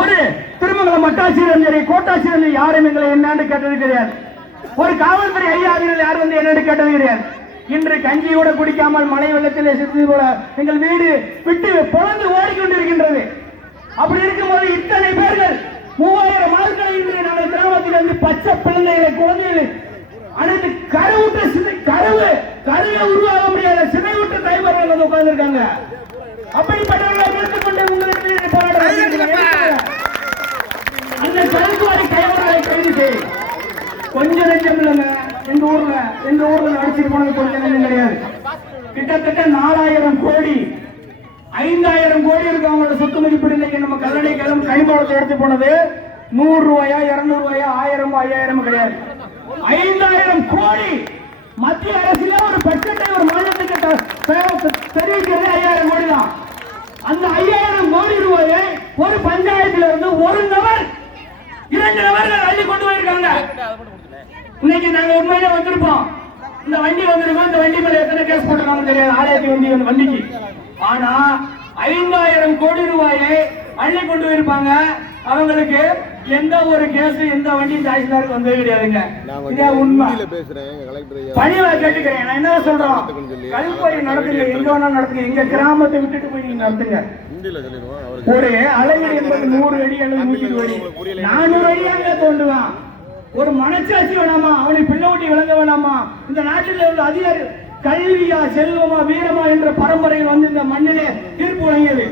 ஒரு திருமங்கலம் வட்டாட்சியரும் சரி கோட்டாட்சியரும் யாரும் எங்களை என்னன்னு கேட்டது கிடையாது. ஒரு காவல்துறை அதிகாரிகள் யாரும் வந்து என்னன்னு கேட்டது கிடையாது. இன்று கஞ்சி கூட குடிக்காமல் மழை வெள்ளத்தில் செத்து போல எங்கள் வீடு விட்டு பொழந்து ஓடிக்கொண்டிருக்கின்றது. அப்படி இருக்கும்போது இத்தனை பேர்கள் 3000 ஆட்களை இன்று நாங்கள் கிராமத்தில் இருந்து பச்சை பிள்ளைகளை குழந்தைகளை அனைத்து கருவை உருவாக முடியாத சிதைவுற்ற தாய்மார்கள் வந்து உட்கார்ந்து இருக்காங்க. அப்படிப்பட்டவர்களை எடுத்துக்கொண்டு உங்களுக்கு போராடுறாங்க. அந்த கருத்துவாரி கைவர்களை கைது செய். கொஞ்சம் லட்சம் இல்லைங்க. எங்க ஊர்ல அடிச்சுட்டு போனது கொஞ்சம் லட்சம் கிடையாது. கிட்டத்தட்ட 4000 கோடி 5000 கோடி இருக்கு அவங்களோட சொத்து மதிப்பீடு. இன்னைக்கு நம்ம கல்லணை கிளம்பு கைமாவளத்தை எடுத்து போனது 100 ரூபாயா 200 ரூபாயா 1000 5000 கிடையாது. 5000 கோடி மத்திய அரசுல ஒரு பட்ஜெட்டை ஒரு மாநிலத்துக்கு தெரிவிக்கிறது 5000 கோடி தான். அந்த 5000 கோடி ரூபாயை ஒரு பஞ்சாயத்துல இருந்து ஒரு நபர் 2 நபர்கள் அள்ளி கொண்டு போயிருக்காங்க. இன்னைக்கு நாங்க உண்மையிலே வந்திருப்போம். இந்த வண்டி வந்திருக்கோம். இந்த வண்டி மேல எத்தனை கேஸ் போட்டிருக்காங்க தெரியாது. ஆலயத்து வண்டிக்கு. ஆனா 5000 கோடி ரூபாயை அள்ளி கொண்டு போயிருப்பாங்க. அவங்களுக்கு எந்த ஒரு கேஸ் எந்த வண்டி தாசில்தாருக்கு வந்தது கிடையாதுங்க. உண்மை பணிவை கேட்டுக்கிறேன். நான் என்ன சொல்றோம், கல்பொறி நடத்துங்க, எங்க வேணாலும் நடத்துங்க. எங்க கிராமத்தை விட்டுட்டு போய் நீங்க நடத்துங்க. ஒரு அலைகள் என்பது 100 அடி அல்லது 120 அடி 400 அடியாக தோண்டுவான். ஒரு மனச்சாட்சி வேணாமா? அவனை பின்னோட்டி விளங்க வேணாமா? இந்த நாட்டில் உள்ள அதிகாரி கல்வியா செல்வமா வீரமா என்ற பரம்பரையில் வந்து இந்த மண்ணிலே தீர்ப்பு வழங்கியது.